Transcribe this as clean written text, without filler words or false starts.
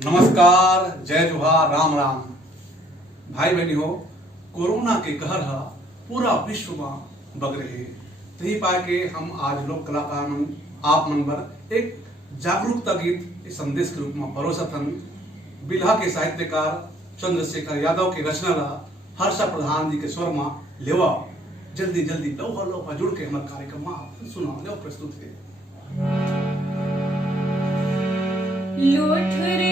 नमस्कार, जय जोहार, राम राम। भाई बहनी हो, कोरोना के कहर हा पूरा विश्व में बग रहे। तही पाए के हम आज लोक कलाकार आप मन बर एक जागरूकता गीत इस संदेश के रूप में परोसतन। बिल्हा के साहित्यकार चंद्रशेखर यादव के रचना ला हर्षा प्रधान जी के स्वर में लेवा। जल्दी जल्दी लोहा जुड़ के हमारे कार्यक्रम में आप सुना ले प्रस्तुत है। लोठ